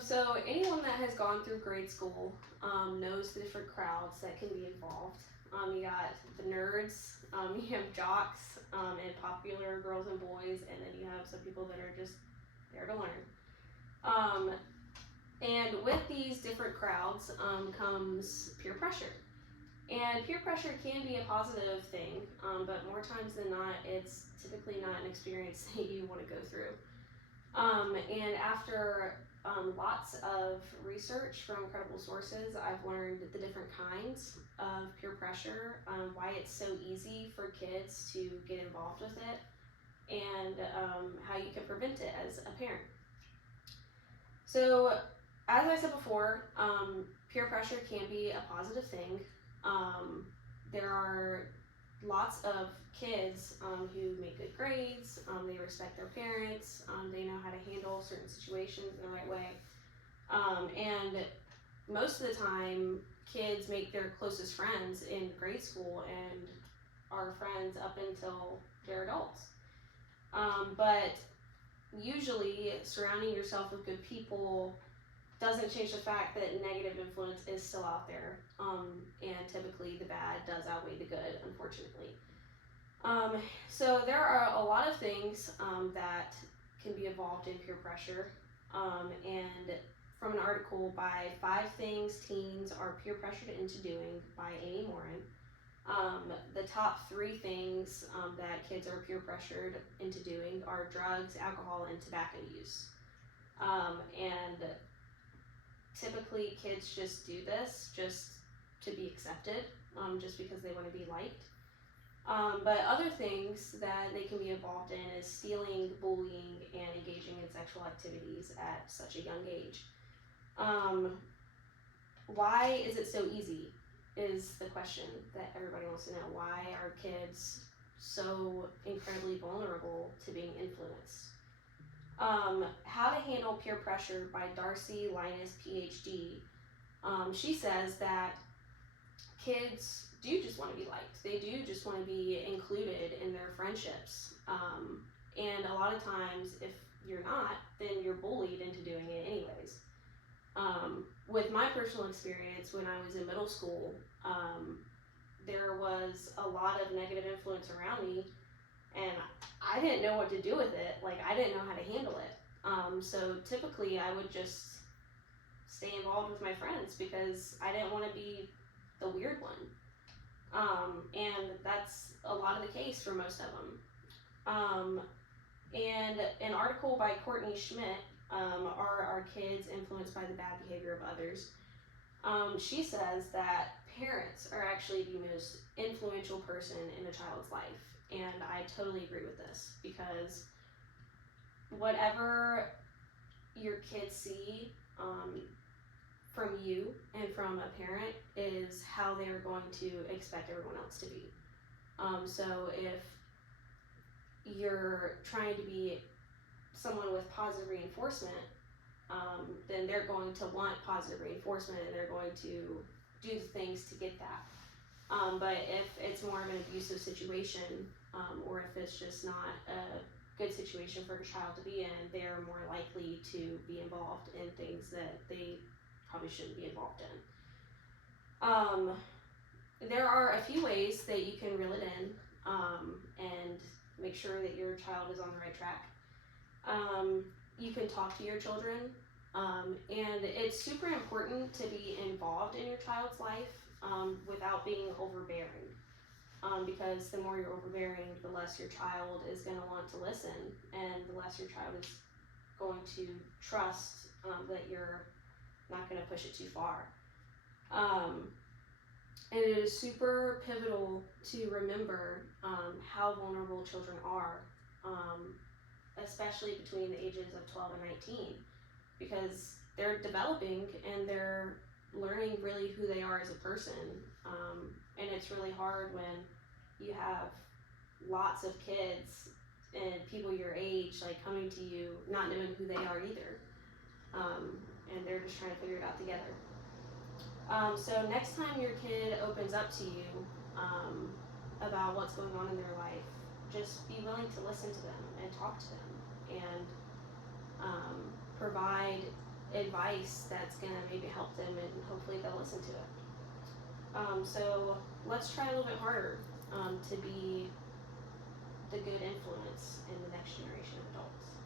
So anyone that has gone through grade school knows the different crowds that can be involved. You got the nerds, you have jocks, and popular girls and boys, and then you have some people that are just there to learn. And with these different crowds comes peer pressure. And peer pressure can be a positive thing, but more times than not, it's typically not an experience that you want to go through. And after lots of research from credible sources, I've learned the different kinds of peer pressure, why it's so easy for kids to get involved with it, and how you can prevent it as a parent. So, as I said before, peer pressure can be a positive thing. There are lots of kids who make good grades, they respect their parents, they know how to handle certain situations in the right way. And most of the time, kids make their closest friends in grade school and are friends up until they're adults. But usually, surrounding yourself with good people doesn't change the fact that negative influence is still out there, and typically the bad does outweigh the good, unfortunately. So there are a lot of things that can be involved in peer pressure, and from an article by 5 Things Teens Are Peer Pressured Into Doing by Amy Morin, the top 3 things that kids are peer pressured into doing are drugs, alcohol, and tobacco use. And typically kids just do this just to be accepted, just because they want to be liked. But other things that they can be involved in is stealing, bullying, and engaging in sexual activities at such a young age. Why is it so easy is the question that everybody wants to know. Why are kids so incredibly vulnerable to being influenced? How to Handle Peer Pressure by Darcy Linus, PhD. She says that kids do just want to be liked. They do just want to be included in their friendships. And a lot of times, if you're not, then you're bullied into doing it anyways. With my personal experience, when I was in middle school, there was a lot of negative influence around me, and I didn't know what to do with it. Like, I didn't know how to handle it. So typically I would just stay involved with my friends because I didn't want to be the weird one. And that's a lot of the case for most of them. And an article by Courtney Schmidt, Are Our Kids Influenced by the Bad Behavior of Others? She says that parents are actually the most influential person in a child's life. And I totally agree with this, because whatever your kids see from you and from a parent is how they are going to expect everyone else to be. So if you're trying to be someone with positive reinforcement, then they're going to want positive reinforcement, and they're going to do things to get that. But if it's more of an abusive situation, or if it's just not a good situation for a child to be in, they're more likely to be involved in things that they probably shouldn't be involved in. There are a few ways that you can reel it in and make sure that your child is on the right track. You can talk to your children, and it's super important to be involved in your child's life without being overbearing, because the more you're overbearing, the less your child is going to want to listen, and the less your child is going to trust that you're not going to push it too far. And it is super pivotal to remember how vulnerable children are, especially between the ages of 12 and 19, because they're developing and they're learning really who they are as a person. And it's really hard when you have lots of kids and people your age like coming to you not knowing who they are either, and they're just trying to figure it out together. So next time your kid opens up to you about what's going on in their life, just be willing to listen to them and talk to them, and provide advice that's gonna maybe help them, and hopefully they'll listen to it. So let's try a little bit harder to be the good influence in the next generation of adults.